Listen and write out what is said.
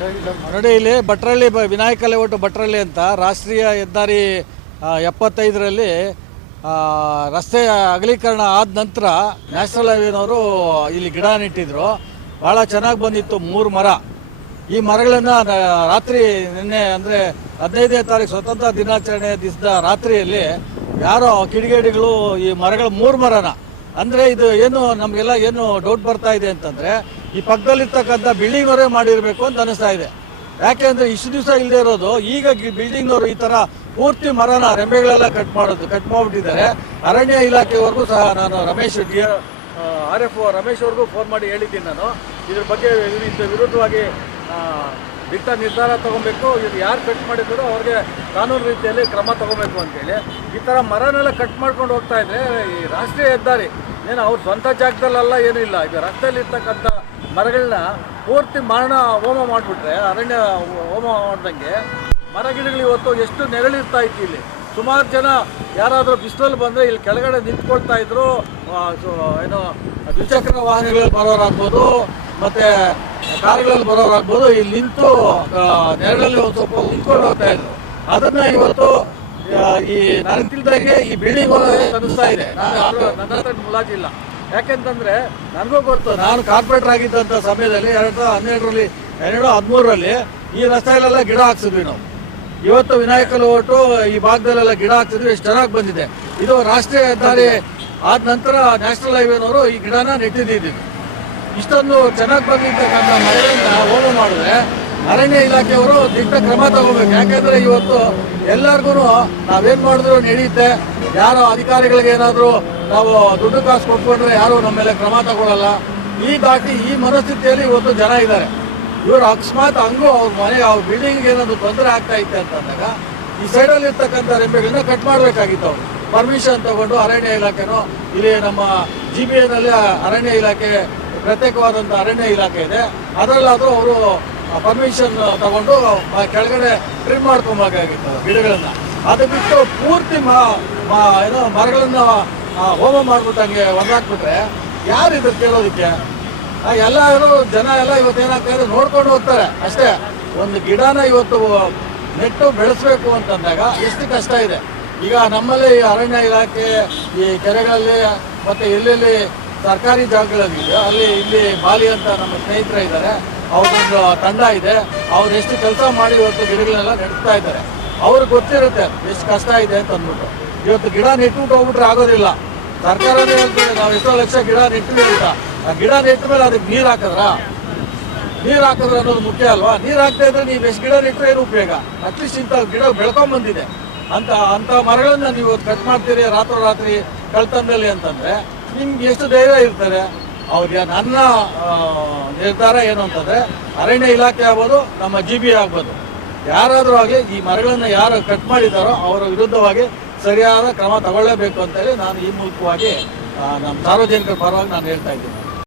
ನೋಡಿ, ಇಲ್ಲಿ ಭಟ್ರಳ್ಳಿ ವಿನಾಯಕ ಲೇಔಟ್ ಭಟ್ರಳ್ಳಿ ಅಂತ ರಾಷ್ಟ್ರೀಯ ಹೆದ್ದಾರಿ 75ರಲ್ಲಿ ರಸ್ತೆ ಅಗಲೀಕರಣ ಆದ ನಂತರ ನ್ಯಾಷನಲ್ ಹೈವೇನವರು ಇಲ್ಲಿ ಗಿಡ ನೆಟ್ಟಿದ್ರು. ಭಾಳ ಚೆನ್ನಾಗಿ ಬಂದಿತ್ತು 3 ಮರ. ಈ ಮರಗಳನ್ನು ರಾತ್ರಿ ನಿನ್ನೆ ಅಂದರೆ 15ನೇ ತಾರೀಕು ಸ್ವತಂತ್ರ ದಿನಾಚರಣೆ ದಿವಸದ ರಾತ್ರಿಯಲ್ಲಿ ಯಾರೋ ಕಿಡಿಗೇಡಿಗಳು ಈ ಮರಗಳು 3 ಮರನ ಅಂದರೆ ಇದು ಏನು ನಮಗೆಲ್ಲ ಏನು ಡೌಟ್ ಬರ್ತಾ ಇದೆ ಅಂತಂದರೆ ಈ ಪಕ್ಕದಲ್ಲಿರ್ತಕ್ಕಂಥ ಬಿಲ್ಡಿಂಗ್ನವರೇ ಮಾಡಿರಬೇಕು ಅಂತ ಅನಿಸ್ತಾ ಇದೆ. ಯಾಕೆ ಅಂದರೆ ಇಷ್ಟು ದಿವಸ ಇಲ್ಲದೆ ಇರೋದು ಈಗ ಬಿಲ್ಡಿಂಗ್ನವರು ಈ ಥರ ಪೂರ್ತಿ ಮರನ ರೆಂಬೆಗಳೆಲ್ಲ ಕಟ್ ಮಾಡಿಬಿಟ್ಟಿದ್ದಾರೆ. ಅರಣ್ಯ ಇಲಾಖೆವರೆಗೂ ಸಹ ನಾನು ರಮೇಶ್ RF ರಮೇಶ್ ಅವ್ರಿಗೂ ಫೋನ್ ಮಾಡಿ ಹೇಳಿದ್ದೀನಿ. ನಾನು ಇದ್ರ ಬಗ್ಗೆ ವಿರುದ್ಧವಾಗಿ ದಿಟ್ಟ ನಿರ್ಧಾರ ತಗೊಬೇಕು. ಇದು ಯಾರು ಕಟ್ ಮಾಡಿದ್ರು ಅವ್ರಿಗೆ ಕಾನೂನು ರೀತಿಯಲ್ಲಿ ಕ್ರಮ ತಗೋಬೇಕು ಅಂತೇಳಿ ಈ ಥರ ಮರನೆಲ್ಲ ಕಟ್ ಮಾಡ್ಕೊಂಡು ಹೋಗ್ತಾ ಇದ್ರೆ ಈ ರಾಷ್ಟ್ರೀಯ ಹೆದ್ದಾರಿ ಏನು ಅವ್ರ ಸ್ವಂತ ಜಾಗದಲ್ಲೆಲ್ಲ ಏನೂ ಇಲ್ಲ. ಇದು ರಸ್ತೆಯಲ್ಲಿ ಇರ್ತಕ್ಕಂಥ ಮರಗಳನ್ನ ಪೂರ್ತಿ ಮರಣ ಹೋಮ ಮಾಡಿಬಿಟ್ರೆ, ಅರಣ್ಯ ಹೋಮ ಮಾಡ್ದಂಗೆ ಮರ ಗಿಡಗಳು ಇವತ್ತು ಎಷ್ಟು ನೆರಳಿರ್ತಾ ಇತ್ತು. ಇಲ್ಲಿ ಸುಮಾರು ಜನ ಯಾರಾದರೂ ಬಿಸಿಲಲ್ಲಿ ಬಂದರೆ ಇಲ್ಲಿ ಕೆಳಗಡೆ ನಿಂತ್ಕೊಳ್ತಾ ಇದ್ರು. ಏನು ದ್ವಿಚಕ್ರ ವಾಹನಗಳಲ್ಲಿ ಬರೋರಾಗ್ಬೋದು, ಮತ್ತು ಕಾರುಗಳಲ್ಲಿ ಬರೋರಾಗ್ಬೋದು, ಇಲ್ಲಿ ನಿಂತು ನೆರಳಲ್ಲಿ ಒಂದು ಸ್ವಲ್ಪ ನಿಂತ್ಕೊಂಡು ಹೋಗ್ತಾ ಇದ್ರು. ಅದನ್ನ ಇವತ್ತು ಈ ನನಗೆ ತಿಳಿದಾಗೆ ಈ ಬಿಲ್ಡಿಂಗ್ ಅನಿಸ್ತಾ ಇದೆ. ನನ್ನ ಹತ್ರ ಮುಲಾಜಿಲ್ಲ. ಯಾಕೆಂತಂದ್ರೆ ನನಗೂ ಗೊತ್ತು, ನಾನು ಕಾರ್ಪೊರೇಟರ್ ಆಗಿದ್ದಂಥ ಸಮಯದಲ್ಲಿ 2012-13ರಲ್ಲಿ ಈ ರಸ್ತೆಯಲ್ಲೆಲ್ಲ ಗಿಡ ಹಾಕ್ಸಿದ್ವಿ ನಾವು. ಇವತ್ತು ವಿನಾಯಕ ಲೇಔಟು ಈ ಭಾಗದಲ್ಲೆಲ್ಲ ಗಿಡ ಹಾಕ್ಸಿದ್ವಿ. ಎಷ್ಟು ಚೆನ್ನಾಗಿ ಬಂದಿದೆ. ಇದು ರಾಷ್ಟ್ರೀಯ ಹೆದ್ದಾರಿ ಆದ ನಂತರ ನ್ಯಾಷನಲ್ ಹೈವೇನವರು ಈ ಗಿಡನ ನೆಟ್ಟಿದ್ದೀವಿ. ಇಷ್ಟೊಂದು ಚೆನ್ನಾಗಿ ಬಂದಿರ್ತಕ್ಕಂಥ ಮರಗಳನ್ನ ಹೋಮ ಮಾಡಿದ್ರೆ ಅರಣ್ಯ ಇಲಾಖೆಯವರು ದಿಟ್ಟ ಕ್ರಮ ತಗೋಬೇಕು. ಯಾಕೆಂದ್ರೆ ಇವತ್ತು ಎಲ್ಲರಿಗೂ ನಾವೇನು ಮಾಡಿದ್ರು ನಡೆಯುತ್ತೆ. ಯಾರೋ ಅಧಿಕಾರಿಗಳಿಗೆ ಏನಾದರೂ ನಾವು ದುಡ್ಡು ಕಾಸು ಕೊಟ್ಕೊಂಡ್ರೆ ಯಾರು ನಮ್ಮ ಮೇಲೆ ಕ್ರಮ ತಗೊಳ್ಳಲ್ಲ. ಈ ಮನಸ್ಥಿತಿಯಲ್ಲಿ ಇವತ್ತು ಜನ ಇದ್ದಾರೆ. ಇವರು ಅಕಸ್ಮಾತ್ ಹಂಗೂ ಅವ್ರ ಮನೆ ಅವ್ರ ಬಿಲ್ಡಿಂಗ್ ಏನಾದ್ರು ತೊಂದರೆ ಆಗ್ತಾ ಇತ್ತು ಅಂತಂದಾಗ ಈ ಸೈಡಲ್ಲಿ ಇರ್ತಕ್ಕಂಥ ರೆಂಬೆಗಳನ್ನ ಕಟ್ ಮಾಡಬೇಕಾಗಿತ್ತು. ಅವರು ಪರ್ಮಿಷನ್ ತಗೊಂಡು ಅರಣ್ಯ ಇಲಾಖೆನೋ ಇಲ್ಲಿ ನಮ್ಮ GBAನಲ್ಲಿ ಅರಣ್ಯ ಇಲಾಖೆ ಪ್ರತ್ಯೇಕವಾದಂಥ ಅರಣ್ಯ ಇಲಾಖೆ ಇದೆ, ಅದರಲ್ಲಾದರೂ ಅವರು ಪರ್ಮಿಷನ್ ತಗೊಂಡು ಕೆಳಗಡೆ ಟ್ರಿಮ್ ಮಾಡ್ಕೊಬೇಕಾಗಿತ್ತು ಗಿಡಗಳನ್ನ. ಅದು ಬಿಟ್ಟು ಪೂರ್ತಿ ಏನೋ ಮರಗಳನ್ನ ಹೋಮ ಮಾಡ್ಬಿಟ್ಟಂಗೆ ಒಂದಾಕ್ಬಿಟ್ರೆ ಯಾರು ಇದ್ರ ಕೇಳೋದಕ್ಕೆ? ಎಲ್ಲರೂ ಜನ ಎಲ್ಲ ಇವತ್ತು ಏನಾಗ್ತಾ ಇದೆ ನೋಡ್ಕೊಂಡು ಹೋಗ್ತಾರೆ ಅಷ್ಟೇ. ಒಂದು ಗಿಡನ ಇವತ್ತು ನೆಟ್ಟು ಬೆಳೆಸ್ಬೇಕು ಅಂತಂದಾಗ ಎಷ್ಟು ಕಷ್ಟ ಇದೆ. ಈಗ ನಮ್ಮಲ್ಲಿ ಅರಣ್ಯ ಇಲಾಖೆ ಈ ಕೆರೆಗಳಲ್ಲಿ ಮತ್ತು ಎಲ್ಲೆಲ್ಲಿ ಸರ್ಕಾರಿ ಜಾಗಗಳಲ್ಲಿ ಅಲ್ಲಿ ಇಲ್ಲಿ ಬಾಲಿ ಅಂತ ನಮ್ಮ ಸ್ನೇಹಿತರು ಇದ್ದಾರೆ, ಅವ್ರದ್ದೊಂದು ತಂಡ ಇದೆ. ಅವ್ರು ಎಷ್ಟು ಕೆಲಸ ಮಾಡಿ ಇವತ್ತು ಗಿಡಗಳನ್ನೆಲ್ಲ ನೆಡ್ತಾ ಇದ್ದಾರೆ. ಅವ್ರಿಗೆ ಗೊತ್ತಿರುತ್ತೆ ಎಷ್ಟು ಕಷ್ಟ ಇದೆ ಅಂತ ಅಂದ್ಬಿಟ್ಟು. ಇವತ್ತು ಗಿಡ ನೆಟ್ಬಿಟ್ಟು ಹೋಗ್ಬಿಟ್ರೆ ಆಗೋದಿಲ್ಲ. ಸರ್ಕಾರನೇ ಹೇಳ್ತದೆ ನಾವು ಎಷ್ಟೋ ಲಕ್ಷ ಗಿಡ ನೆಟ್ಟಿವಿ ಅಂತ. ಆ ಗಿಡ ನೆಟ್ಟ ಮೇಲೆ ಅದಕ್ಕೆ ನೀರು ಹಾಕಿದ್ರೆ ಅನ್ನೋದು ಮುಖ್ಯ ಅಲ್ವಾ? ನೀರು ಹಾಕ್ತಾ ಇದ್ರೆ ನೀವು ಎಷ್ಟು ಗಿಡ ನೆಟ್ಟರೆ ಏನು ಉಪಯೋಗ? ಅಟ್ಲೀಸ್ಟ್ ಇಂಥ ಗಿಡ ಬೆಳ್ಕೊಂಬಂದಿದೆ ಅಂತ ಮರಗಳನ್ನ ನೀವು ಕಟ್ ಮಾಡ್ತೀರಿ ರಾತ್ರಿ ಕಳ್ತನದಲ್ಲಿ ಅಂತಂದ್ರೆ ನಿಮ್ಗೆ ಎಷ್ಟು ಧೈರ್ಯ ಇರ್ತಾರೆ? ಅವ್ರಿಗೆ ನನ್ನ ನಿರ್ಧಾರ ಏನು ಅಂತಂದ್ರೆ ಅರಣ್ಯ ಇಲಾಖೆ ಆಗ್ಬೋದು, ನಮ್ಮ GBA ಆಗ್ಬೋದು, ಯಾರಾದರೂ ಆಗಲಿ ಈ ಮರಗಳನ್ನ ಯಾರು ಕಟ್ ಮಾಡಿದಾರೋ ಅವರ ವಿರುದ್ಧವಾಗಿ ಸರಿಯಾದ ಕ್ರಮ ತಗೊಳ್ಳೇಬೇಕು ಅಂತೇಳಿ ನಾನು ಈ ಮೂಲಕವಾಗಿ ನಮ್ಮ ಸಾರ್ವಜನಿಕರ ಪರವಾಗಿ ನಾನು ಹೇಳ್ತಾ ಇದ್ದೀನಿ.